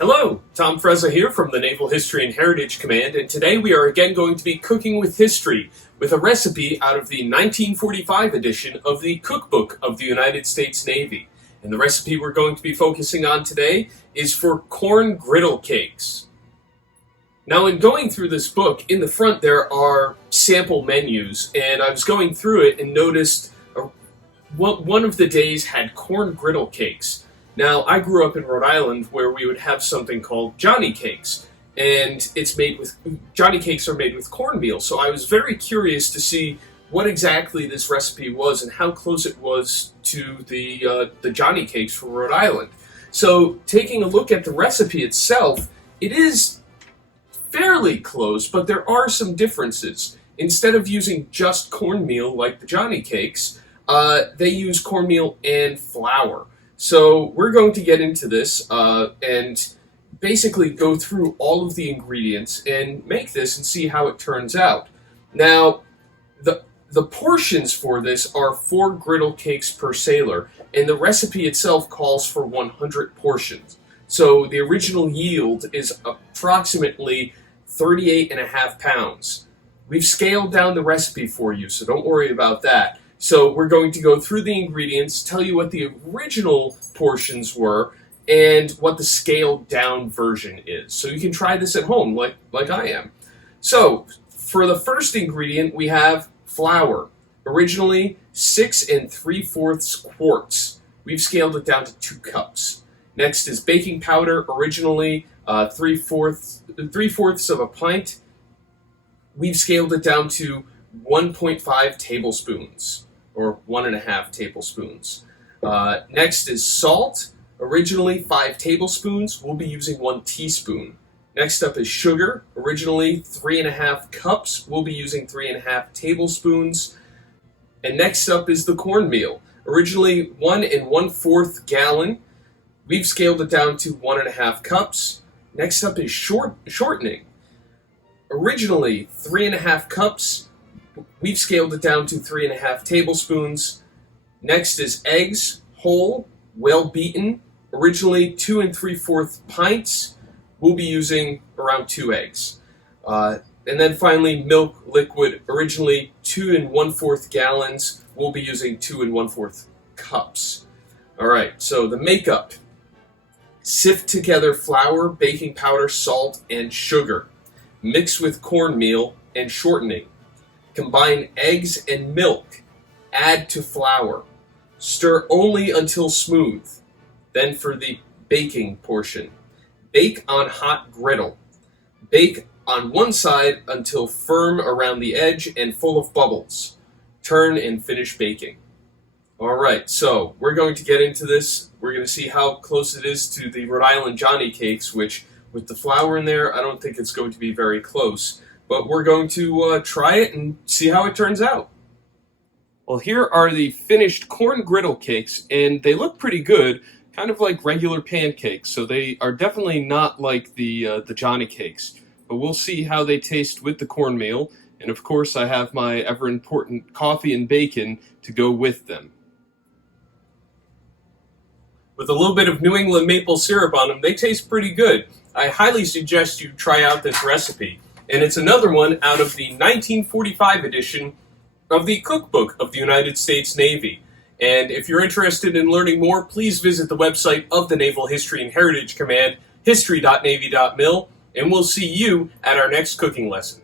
Hello, Tom Frezza here from the Naval History and Heritage Command, and today we are again going to be cooking with history with a recipe out of the 1945 edition of the Cookbook of the United States Navy. And the recipe we're going to be focusing on today is for corn griddle cakes. Now, in going through this book, in the front there are sample menus, and I was going through it and noticed one of the days had corn griddle cakes. Now, I grew up in Rhode Island where we would have something called Johnny cakes, and Johnny cakes are made with cornmeal, so I was very curious to see what exactly this recipe was and how close it was to the Johnny cakes from Rhode Island. So, taking a look at the recipe itself, it is fairly close, but there are some differences. Instead of using just cornmeal like the Johnny cakes, they use cornmeal and flour. So we're going to get into this and basically go through all of the ingredients and make this and see how it turns out. Now, the portions for this are 4 griddle cakes per sailor, and the recipe itself calls for 100 portions. So the original yield is approximately 38.5 pounds. We've scaled down the recipe for you, so don't worry about that. So we're going to go through the ingredients, tell you what the original portions were, and what the scaled down version is. So you can try this at home like I am. So for the first ingredient, we have flour. Originally 6 3/4 quarts. We've scaled it down to 2 cups. Next is baking powder. Originally 3/4 of a pint. We've scaled it down to 1.5 tablespoons. Or 1.5 tablespoons. Next is salt. Originally 5 tablespoons. We'll be using 1 teaspoon. Next up is sugar. Originally 3.5 cups. We'll be using 3.5 tablespoons. And next up is the cornmeal. Originally 1 1/4 gallon. We've scaled it down to 1.5 cups. Next up is shortening. Originally 3.5 cups. We've scaled it down to 3.5 tablespoons. Next is eggs, whole, well beaten. Originally 2 3/4 pints. We'll be using around 2 eggs. And then finally, milk liquid. Originally 2 1/4 gallons. We'll be using 2 1/4 cups. All right, so the makeup. Sift together flour, baking powder, salt, and sugar. Mix with cornmeal and shortening. Combine eggs and milk. Add to flour. Stir only until smooth. Then for the baking portion. Bake on hot griddle. Bake on one side until firm around the edge and full of bubbles. Turn and finish baking. Alright, so we're going to get into this. We're going to see how close it is to the Rhode Island Johnny cakes, which with the flour in there, I don't think it's going to be very close. But we're going to try it and see how it turns out. Well, here are the finished corn griddle cakes, and they look pretty good, kind of like regular pancakes, so they are definitely not like the Johnny cakes. But we'll see how they taste with the cornmeal, and of course I have my ever-important coffee and bacon to go with them. With a little bit of New England maple syrup on them, they taste pretty good. I highly suggest you try out this recipe. And it's another one out of the 1945 edition of the Cookbook of the United States Navy. And if you're interested in learning more, please visit the website of the Naval History and Heritage Command, history.navy.mil, and we'll see you at our next cooking lesson.